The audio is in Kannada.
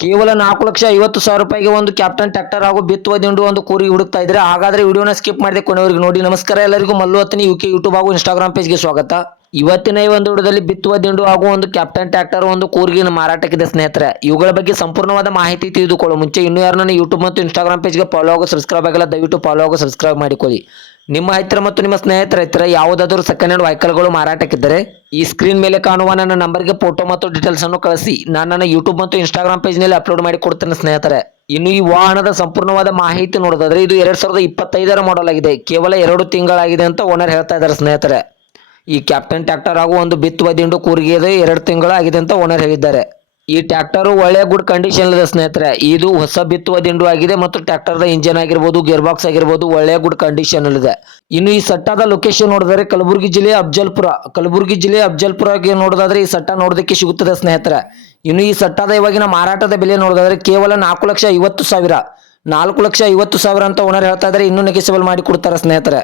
ಕೇವಲ 4,50,000 ರೂಪಾಯಿಗೆ ಒಂದು ಕ್ಯಾಪ್ಟನ್ ಟ್ರ್ಯಾಕ್ಟರ್ ಹಾಗೂ ಬಿತ್ತುವ ದಿಂಡು ಒಂದು ಕೂರಿಗೆ ಹುಡುಕ್ತಾ ಇದ್ರೆ ಹಾಗಾದ್ರೆ ವಿಡಿಯೋನ ಸ್ಕಿಪ್ ಮಾಡದೆ ಕೊನೆವರೆಗೂ ನೋಡಿ. ನಮಸ್ಕಾರ ಎಲ್ಲರಿಗೂ, ಮಲ್ಲು ಹತ್ತನಿ ಯುಕೆ ಯೂಟ್ಯೂಬ್ ಹಾಗೂ ಇನ್ಸ್ಟಾಗ್ರಾಮ್ ಪೇಜ್ಗೆ ಸ್ವಾಗತ. ಇವತ್ತಿನ ಈ ಒಂದು ವಿಡಿಯೋದಲ್ಲಿ ಬಿತ್ತುವ ದಿಂಡು ಹಾಗೂ ಒಂದು ಕ್ಯಾಪ್ಟನ್ ಟ್ರ್ಯಾಕ್ಟರ್ ಒಂದು ಕೂರ್ಗಿನ ಮಾರಾಟಕ್ಕಿದೆ ಸ್ನೇಹಿತರೆ. ಇವುಗಳ ಬಗ್ಗೆ ಸಂಪೂರ್ಣವಾದ ಮಾಹಿತಿ ತಿಳಿದುಕೊಳ್ಳೋ ಮುಂಚೆ ಇನ್ನೂ ಯಾರು ನನ್ನ ಯೂಟ್ಯೂಬ್ ಮತ್ತು ಇನ್ಸ್ಟಾಗ್ರಾಮ್ ಪೇಜ್ಗೆ ಫಾಲೋ ಆಗೋ ಸಬ್ಸ್ಕ್ರೈಬ್ ಆಗಿಲ್ಲ, ದಯವಿಟ್ಟು ಫಾಲೋ ಆಗೋ ಸಬ್ಸ್ಕ್ರೈಬ್ ಮಾಡಿಕೊಳ್ಳಿ. ನಿಮ್ಮ ಹತ್ತಿರ ಮತ್ತು ನಿಮ್ಮ ಸ್ನೇಹಿತರ ಹತ್ತಿರ ಯಾವುದಾದರೂ ಸೆಕೆಂಡ್ ಹ್ಯಾಂಡ್ ವೆಹಿಕಲ್ಗಳು ಮಾರಾಟಕ್ಕಿದ್ದರೆ ಈ ಸ್ಕ್ರೀನ್ ಮೇಲೆ ಕಾಣುವ ನನ್ನ ನಂಬರ್ಗೆ ಫೋಟೋ ಮತ್ತು ಡೀಟೇಲ್ಸ್ ಅನ್ನು ಕಳಿಸಿ. ನಾನು ನನ್ನ ಯೂಟ್ಯೂಬ್ ಮತ್ತು ಇನ್ಸ್ಟಾಗ್ರಾಮ್ ಪೇಜ್ನಲ್ಲಿ ಅಪ್ಲೋಡ್ ಮಾಡಿ ಕೊಡ್ತೇನೆ ಸ್ನೇಹಿತರೆ. ಇನ್ನು ಈ ವಾಹನದ ಸಂಪೂರ್ಣವಾದ ಮಾಹಿತಿ ನೋಡೋದಾದ್ರೆ ಇದು 2025 ಮಾಡೆಲ್ ಆಗಿದೆ. ಕೇವಲ 2 ತಿಂಗಳಾಗಿದೆ ಅಂತ ಓನರ್ ಹೇಳ್ತಾ ಇದ್ದಾರೆ ಸ್ನೇಹಿತರೆ. ಈ ಕ್ಯಾಪ್ಟನ್ ಟ್ರ್ಯಾಕ್ಟರ್ ಹಾಗೂ ಒಂದು ಬಿತ್ತುವ ದಿಂಡು ಕೂರಿಗೆ 2 ತಿಂಗಳಾಗಿದೆ ಅಂತ ಓನರ್ ಹೇಳಿದ್ದಾರೆ. ಈ ಟ್ರ್ಯಾಕ್ಟರ್ ಒಳ್ಳೆಯ ಗುಡ್ ಕಂಡೀಷನ್ ಇದೆ ಸ್ನೇಹಿತರೆ. ಇದು ಹೊಸ ಬಿತ್ತುವ ದಿಂಡು ಆಗಿದೆ ಮತ್ತು ಟ್ರ್ಯಾಕ್ಟರ್ದ ಇಂಜಿನ್ ಆಗಿರ್ಬೋದು, ಗೇರ್ ಬಾಕ್ಸ್ ಆಗಿರ್ಬೋದು ಒಳ್ಳೆಯ ಗುಡ್ ಕಂಡೀಷನ್ ಇದೆ. ಇನ್ನು ಈ ಸಟ್ಟಾದ ಲೊಕೇಶನ್ ನೋಡಿದರೆ ಕಲಬುರಗಿ ಜಿಲ್ಲೆ ಅಫಜಲ್ಪುರಗೆ ನೋಡೋದಾದ್ರೆ ಈ ಸಟ್ಟ ನೋಡೋದಕ್ಕೆ ಸಿಗುತ್ತದೆ ಸ್ನೇಹಿತರೆ. ಇನ್ನು ಈ ಸಟ್ಟಾದ ಇವಾಗಿನ ಮಾರಾಟದ ಬೆಲೆ ನೋಡೋದಾದ್ರೆ ಕೇವಲ 4,50,000 ಅಂತ ಓನರ್ ಹೇಳ್ತಾ ಇದ್ದಾರೆ. ಇನ್ನೂ ನೆಗೆಸಿಬಲ್ ಮಾಡಿ ಕೊಡ್ತಾರೆ ಸ್ನೇಹಿತರೆ.